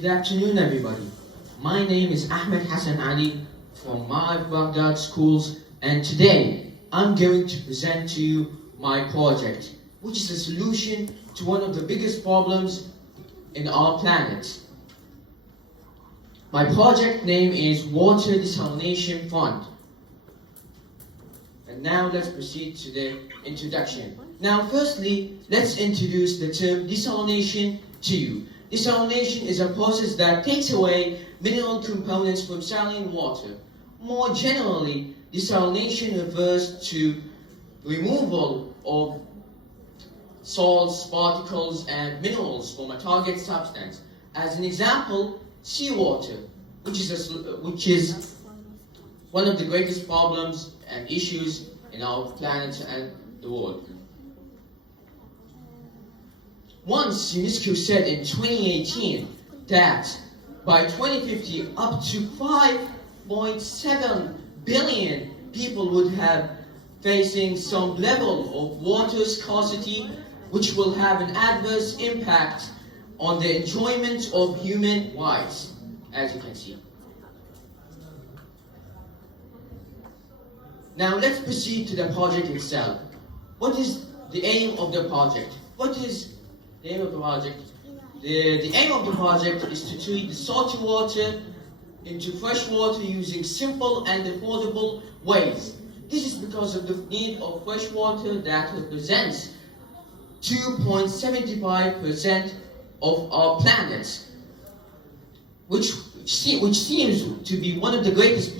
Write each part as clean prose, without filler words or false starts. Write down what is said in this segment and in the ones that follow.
Good afternoon, everybody. My name is Ahmed Hassan Ali from my Baghdad schools, and today I'm going to present to you my project, which is a solution to one of the biggest problems in our planet. My project name is Water Desalination Fund. And now let's proceed to the introduction. Now, firstly, let's introduce the term desalination to you. Desalination is a process that takes away mineral components from saline water. More generally, desalination refers to removal of salts, particles, and minerals from a target substance. As an example, seawater, which is one of the greatest problems and issues in our planet and the world. Once UNESCO said in 2018 that by 2050 up to 5.7 billion people would have facing some level of water scarcity, which will have an adverse impact on the enjoyment of human rights, as you can see. Now let's proceed to the project itself. What is the aim of the project? What is the aim of the project? The aim of the project is to treat the salty water into fresh water using simple and affordable ways. This is because of the need of fresh water that represents 2.75% of our planet, which seems to be one of the greatest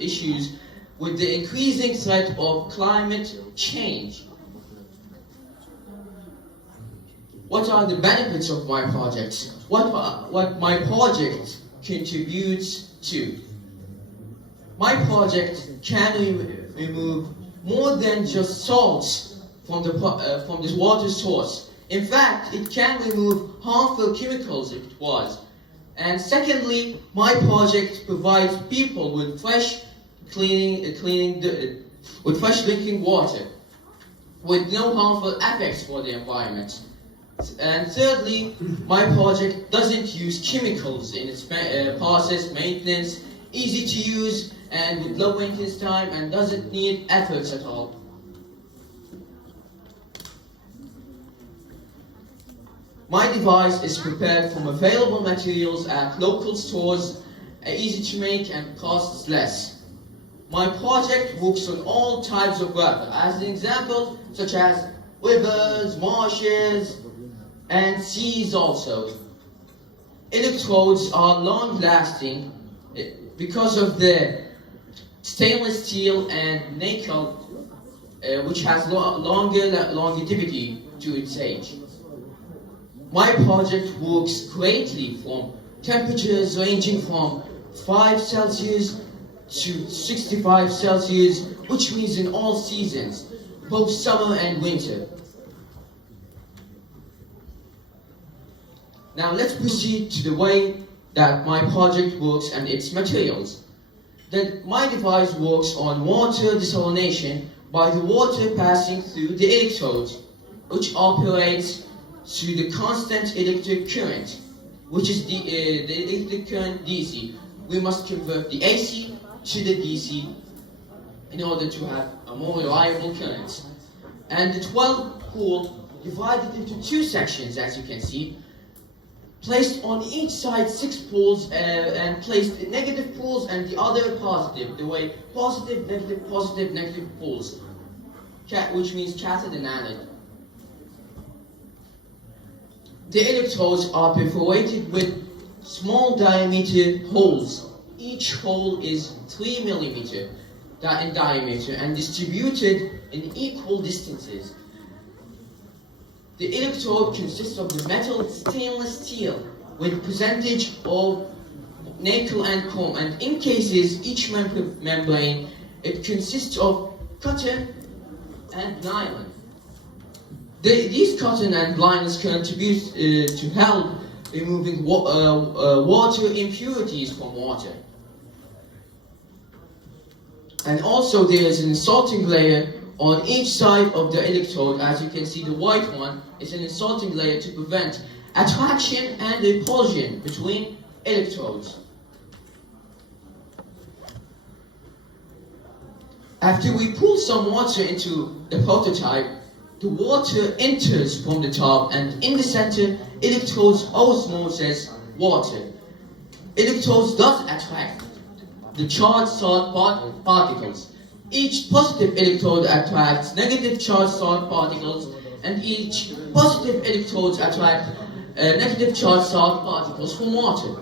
issues with the increasing threat of climate change. What are the benefits of my project? What my project contributes to? My project can remove more than just salts from the water source. In fact, it can remove harmful chemicals if it was. And secondly, my project provides people with fresh drinking water, with no harmful effects for the environment. And thirdly, my project doesn't use chemicals in its process maintenance, easy to use and with low maintenance time, and doesn't need efforts at all. My device is prepared from available materials at local stores, easy to make and costs less. My project works on all types of water, as an example, such as rivers, marshes, and seas also. Electrodes are long-lasting because of the stainless steel and nickel, which has longer longevity to its age. My project works greatly from temperatures ranging from 5 Celsius to 65 Celsius, which means in all seasons, both summer and winter. Now let's proceed to the way that my project works and its materials. My device works on water desalination by the water passing through the electrodes, which operates through the constant electric current, which is the electric current DC. We must convert the AC to the DC in order to have a more reliable current. And the 12 pool divided into 2 sections, as you can see, placed on each side 6 poles and placed negative poles and the other positive, the way positive, negative poles, which means cathode and anode. The electrodes are perforated with small diameter holes. Each hole is 3 millimeters in diameter and distributed in equal distances. The electrode consists of the metal stainless steel with percentage of nickel and chrome, and in cases each membrane it consists of cotton and nylon. These cotton and nylons contribute to help removing water impurities from water. And also there is an insulting layer on each side of the electrode. As you can see, the white one is an insulting layer to prevent attraction and repulsion between electrodes. After we pour some water into the prototype, the water enters from the top, and in the center, electrodes osmosis water. Electrodes does attract the charged salt particles. Each positive electrode attracts negative charged salt particles, and each positive electrodes attract negative charged salt particles from water.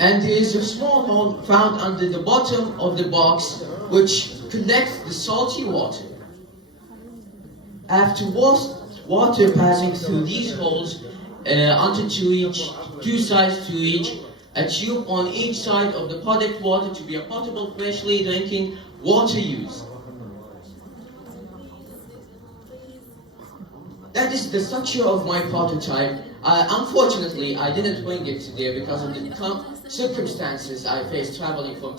And there is a small hole found under the bottom of the box which collects the salty water. After water passing through these holes onto two sides to reach a tube on each side of the product water to be a potable, freshly drinking water use. That is the structure of my prototype. Unfortunately, I didn't bring it today because of the circumstances I faced traveling from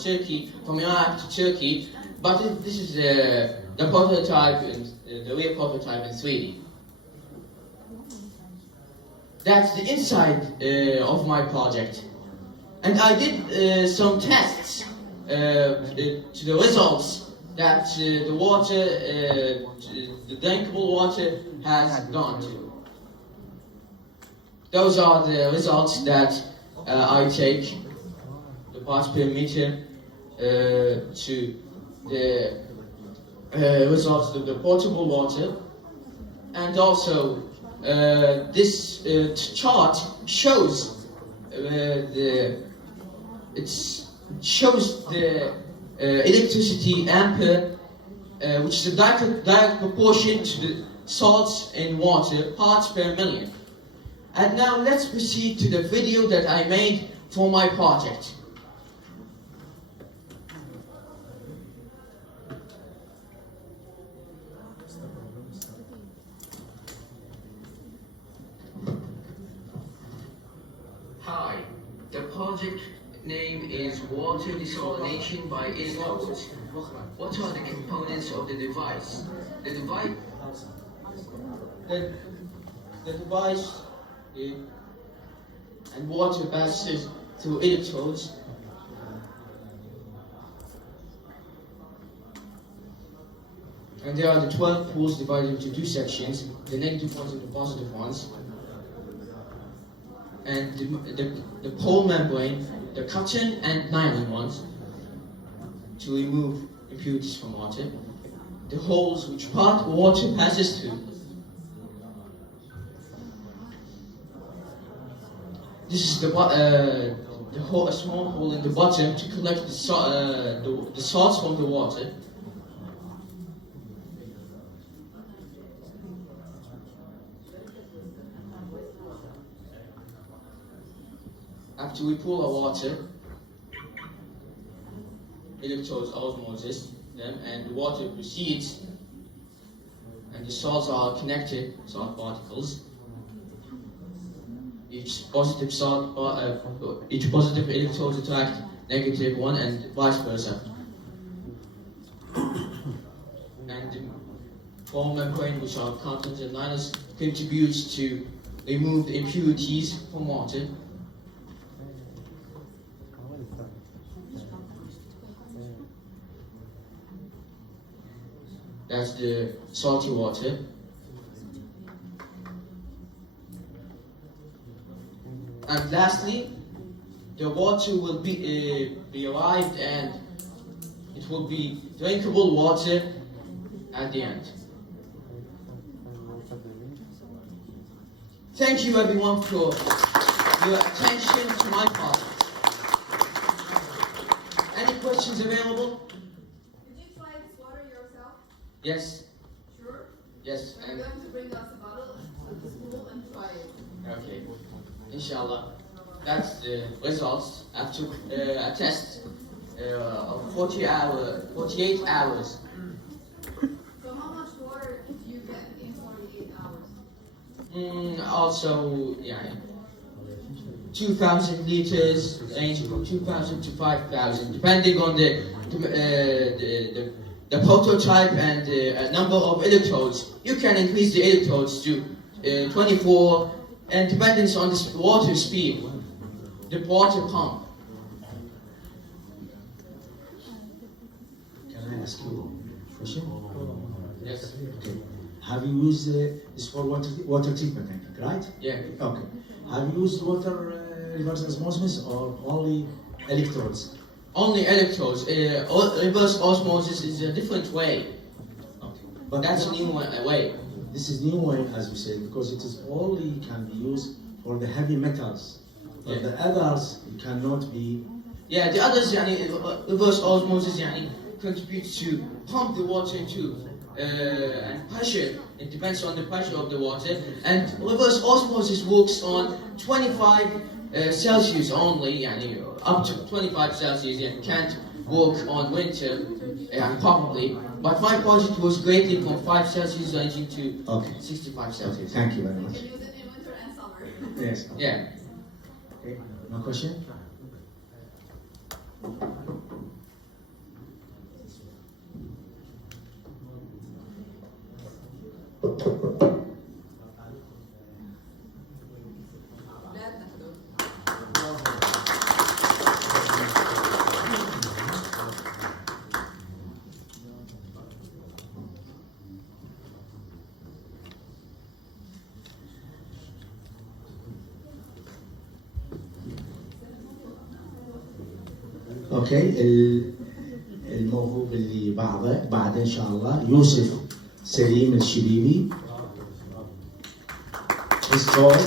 Iraq to Turkey. But this is the prototype, the real prototype in 3D. That's the inside of my project. And I did some tests to the results that the water, the drinkable water has gone to. Those are the results that I take, the parts per meter, to the results of the potable water. And also, this chart shows the electricity ampere, which is a direct proportion to the salts in water, parts per million. And now let's proceed to the video that I made for my project. Hi, the project name is Water Desalination by Ahmed. What are the components of the device? The device and water passes through electrodes. And there are the 12 pools divided into two sections, the negative ones and the positive ones. And the pole membrane, the cotton and nylon ones, to remove impurities from water. The holes which part water passes through. This is a small hole in the bottom to collect the salts from the water. After we pour our water, electrodes osmosis them, and the water proceeds, and the salts are connected, salt particles. Each positive electrode attract negative one, and vice versa. And the pole membrane, which are cottons and nylons, contributes to remove the impurities from water. That's the salty water. And lastly, the water will be arrived, and it will be drinkable water at the end. Thank you everyone for your attention to my project. Any questions available? Did you try this water yourself? Yes. Sure? Yes. Are you going to bring us a bottle to the school and try it? Okay. Inshallah. That's the results after a test of 48 hours. So how much water did you get in 48 hours? Also, yeah, 2,000 liters, range from 2,000 to 5,000, depending on the prototype and the number of electrodes. You can increase the electrodes to 24, and dependence on the water speed, the water pump. Can I ask you a question? Yes. Okay. Have you used this for water treatment, I think, right? Yeah. Okay. Have you used water reverse osmosis or only electrodes? Only electrodes. Reverse osmosis is a different way. Okay. But that's a new way. This is new way, as you said, because it is only can be used for the heavy metals. But Yeah. the others it cannot be. Yeah, the others, reverse osmosis, contributes to pump the water too. And pressure, it depends on the pressure of the water. And reverse osmosis works on 25 Celsius only, up to 25 Celsius, and can't work on winter, probably. But my project was greatly from 5 Celsius ranging to Okay. 65 Okay. Celsius. Thank you very You much. can use it in winter and summer. Yes. Yeah. Okay. No question? لا تحدث. اوكي الموهوب اللي بعده ان شاء الله يوسف سليم الشبيبي. His talk